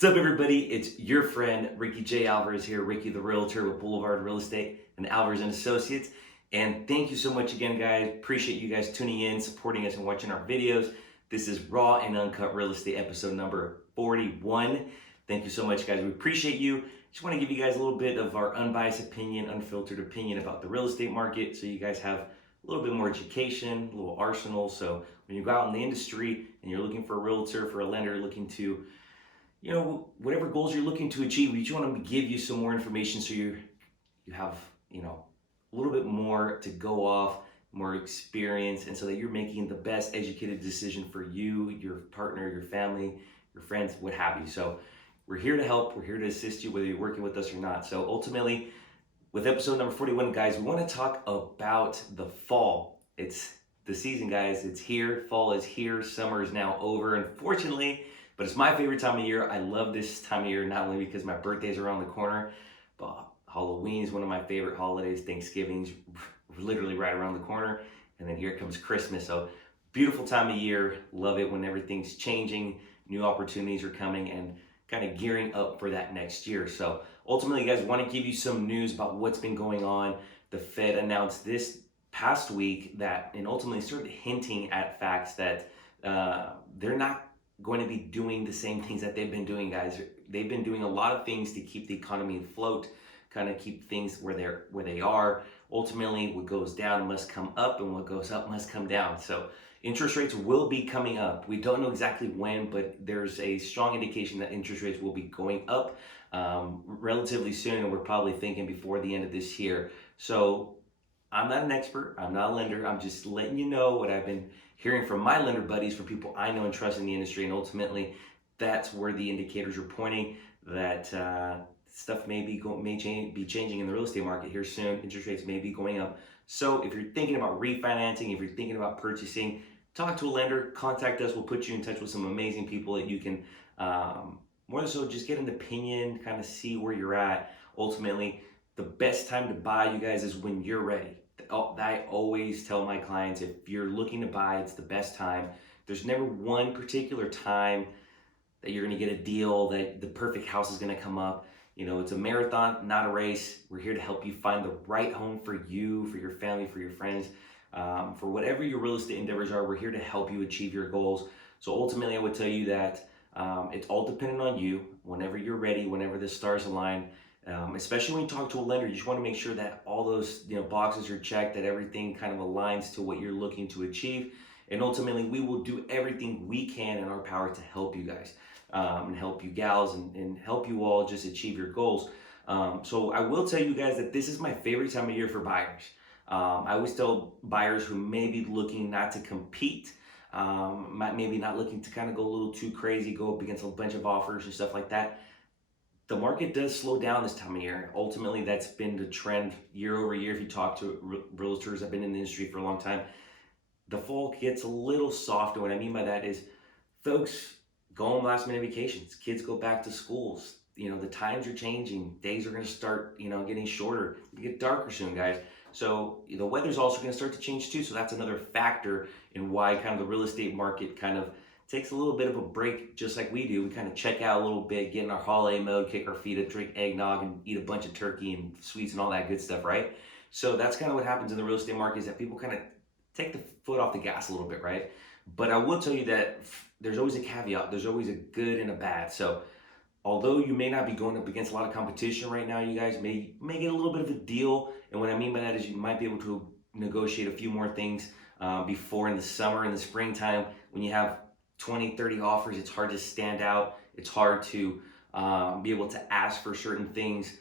What's up, everybody? It's your friend Ricky J. Alvarez here, Ricky the Realtor with Boulevard Real Estate and Alvarez and Associates. And thank you so much again, guys. Appreciate you guys tuning in, supporting us, and watching our videos. This is Raw and Uncut Real Estate episode number 41. Thank you so much, guys. We appreciate you. Just want to give you guys a little bit of our unbiased opinion, unfiltered opinion about the real estate market, so you guys have a little bit more education, a little arsenal. So when you go out in the industry and you're looking for a realtor, for a lender, looking to whatever goals you're looking to achieve, we just want to give you some more information so you have, a little bit more to go off, more experience, and so that you're making the best educated decision for you, your partner, your family, your friends, what have you. So we're here to help. We're here to assist you, whether you're working with us or not. So ultimately, with episode number 41, guys, we want to talk about the fall. It's the season, guys. It's here. Fall is here. Summer is now over, unfortunately. But it's my favorite time of year. I love this time of year, not only because my birthday's around the corner, but Halloween is one of my favorite holidays. Thanksgiving's literally right around the corner. And then here comes Christmas. So beautiful time of year. Love it when everything's changing. New opportunities are coming and kind of gearing up for that next year. So ultimately, guys, want to give you some news about what's been going on. The Fed announced this past week that, and ultimately started hinting at facts that they're not going to be doing the same things that they've been doing, guys. They've been doing a lot of things to keep the economy afloat, kind of keep things where they are. Ultimately, what goes down must come up, and what goes up must come down. So interest rates will be coming up. We don't know exactly when, but there's a strong indication that interest rates will be going up relatively soon, and we're probably thinking before the end of this year. So I'm not an expert, I'm not a lender, I'm just letting you know what I've been hearing from my lender buddies, from people I know and trust in the industry, and ultimately that's where the indicators are pointing that stuff may be changing in the real estate market here soon. Interest rates may be going up. So if you're thinking about refinancing, if you're thinking about purchasing, talk to a lender, contact us. We'll put you in touch with some amazing people that you can more so just get an opinion, kind of see where you're at. Ultimately, the best time to buy, you guys, is when you're ready. I always tell my clients, if you're looking to buy, it's the best time. There's never one particular time that you're going to get a deal, that the perfect house is going to come up. It's a marathon, not a race. We're here to help you find the right home for you, for your family, for your friends, for whatever your real estate endeavors are. We're here to help you achieve your goals. So ultimately, I would tell you that it's all dependent on you. Whenever you're ready, whenever the stars align, especially when you talk to a lender, you just want to make sure that all those boxes are checked, that everything kind of aligns to what you're looking to achieve. And ultimately, we will do everything we can in our power to help you guys, and help you gals, and help you all just achieve your goals. So I will tell you guys that this is my favorite time of year for buyers. I always tell buyers who may be looking not to compete, maybe not looking to kind of go a little too crazy, go up against a bunch of offers and stuff like that. The market does slow down this time of year. Ultimately, that's been the trend year over year. If you talk to realtors that have been in the industry for a long time, the fall gets a little softer. What I mean by that is folks go on last minute vacations. Kids go back to schools. The times are changing. Days are going to start, getting shorter. It get darker soon, guys. So the weather's also going to start to change too. So that's another factor in why kind of the real estate market kind of takes a little bit of a break, just like we do. We kind of check out a little bit, get in our holiday mode, kick our feet up, drink eggnog, and eat a bunch of turkey and sweets and all that good stuff, right? So that's kind of what happens in the real estate market, is that people kind of take the foot off the gas a little bit, right? But I will tell you that there's always a caveat. There's always a good and a bad. So although you may not be going up against a lot of competition right now, you guys may get a little bit of a deal. And what I mean by that is you might be able to negotiate a few more things before in the summer, in the springtime, when you have 20, 30 offers. It's hard to stand out. It's hard to be able to ask for certain things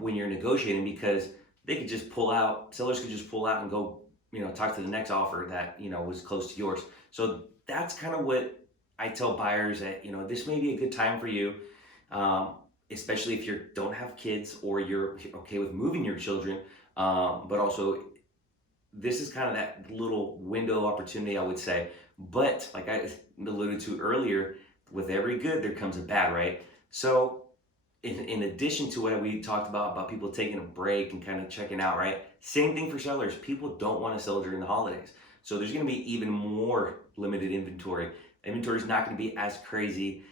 when you're negotiating, because they could just pull out, sellers could just pull out and go, talk to the next offer that, was close to yours. So that's kind of what I tell buyers, that, this may be a good time for you, especially if you don't have kids or you're okay with moving your children. But also, this is kind of that little window of opportunity, I would say. But like I alluded to earlier, with every good, there comes a bad, right? So in addition to what we talked about people taking a break and kind of checking out, right? Same thing for sellers. People don't want to sell during the holidays. So there's going to be even more limited inventory. Inventory is not going to be as crazy.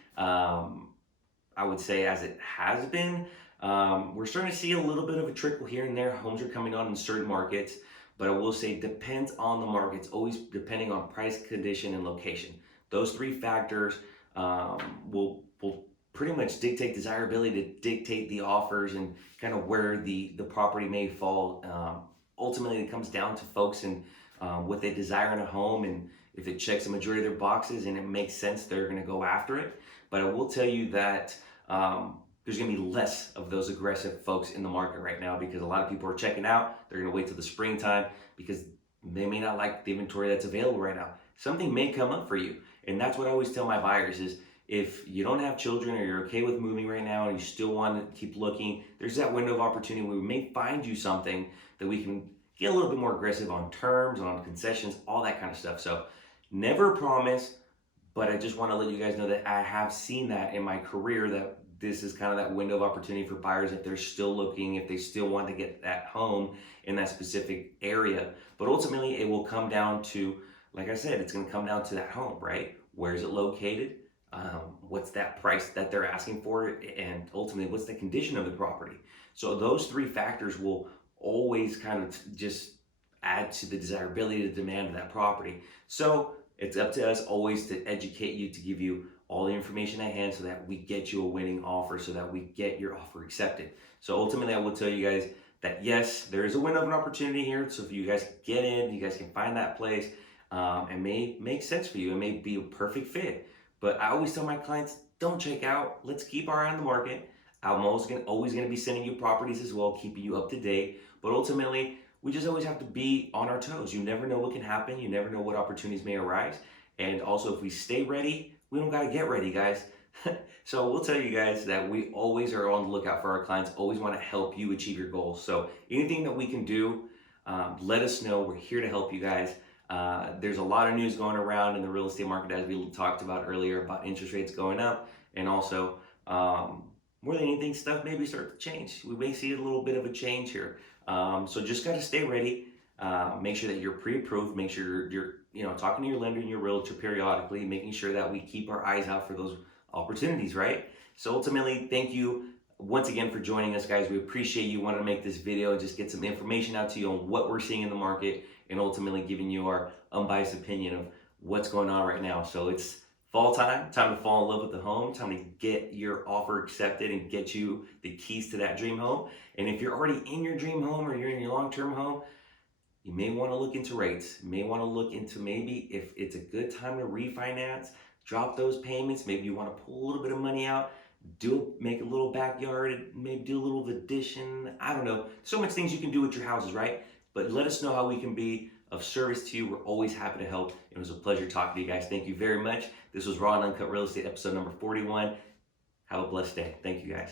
I would say, as it has been. We're starting to see a little bit of a trickle here and there. Homes are coming on in certain markets, but I will say depends on the market. It's always depending on price, condition, and location. Those three factors will pretty much dictate desirability, to dictate the offers and kind of where the property may fall. Ultimately, it comes down to folks and what they desire in a home, and if it checks the majority of their boxes and it makes sense, they're going to go after it. But I will tell you that there's going to be less of those aggressive folks in the market right now, because a lot of people are checking out. They're going to wait till the springtime because they may not like the inventory that's available right now. Something may come up for you. And that's what I always tell my buyers is, if you don't have children or you're okay with moving right now and you still want to keep looking, there's that window of opportunity where we may find you something that we can get a little bit more aggressive on terms, on concessions, all that kind of stuff. So never promise, but I just want to let you guys know that I have seen that in my career, that this is kind of that window of opportunity for buyers if they're still looking, if they still want to get that home in that specific area. But ultimately, it will come down to, like I said, it's going to come down to that home, right? Where is it located? What's that price that they're asking for? And ultimately, what's the condition of the property? So those three factors will always kind of just add to the desirability, the demand of that property. So it's up to us always to educate you, to give you all the information at hand so that we get you a winning offer, so that we get your offer accepted. So ultimately, I will tell you guys that yes, there is a window of an opportunity here. So if you guys get in, you guys can find that place. It may make sense for you. It may be a perfect fit. But I always tell my clients, don't check out. Let's keep our eye on the market. I'm always going to be sending you properties as well, keeping you up to date. But ultimately, we just always have to be on our toes. You never know what can happen. You never know what opportunities may arise. And also, if we stay ready, we don't got to get ready, guys. So we'll tell you guys that we always are on the lookout for our clients, always want to help you achieve your goals. So anything that we can do, let us know. We're here to help you guys. There's a lot of news going around in the real estate market, as we talked about earlier, about interest rates going up, and also more than anything, stuff maybe start to change. We may see a little bit of a change here. So just got to stay ready. Make sure that you're pre-approved. Make sure you're talking to your lender and your realtor periodically, making sure that we keep our eyes out for those opportunities, right? So ultimately, thank you once again for joining us, guys. We appreciate you wanting to make this video and just get some information out to you on what we're seeing in the market, and ultimately giving you our unbiased opinion of what's going on right now. So it's fall time to fall in love with the home, time to get your offer accepted and get you the keys to that dream home. And if you're already in your dream home or you're in your long-term home, you may want to look into rates. You may want to look into maybe if it's a good time to refinance, drop those payments. Maybe you want to pull a little bit of money out, make a little backyard, maybe do a little addition. I don't know. So much things you can do with your houses, right? But let us know how we can be of service to you. We're always happy to help. It was a pleasure talking to you guys. Thank you very much. This was Raw and Uncut Real Estate, episode number 41. Have a blessed day. Thank you, guys.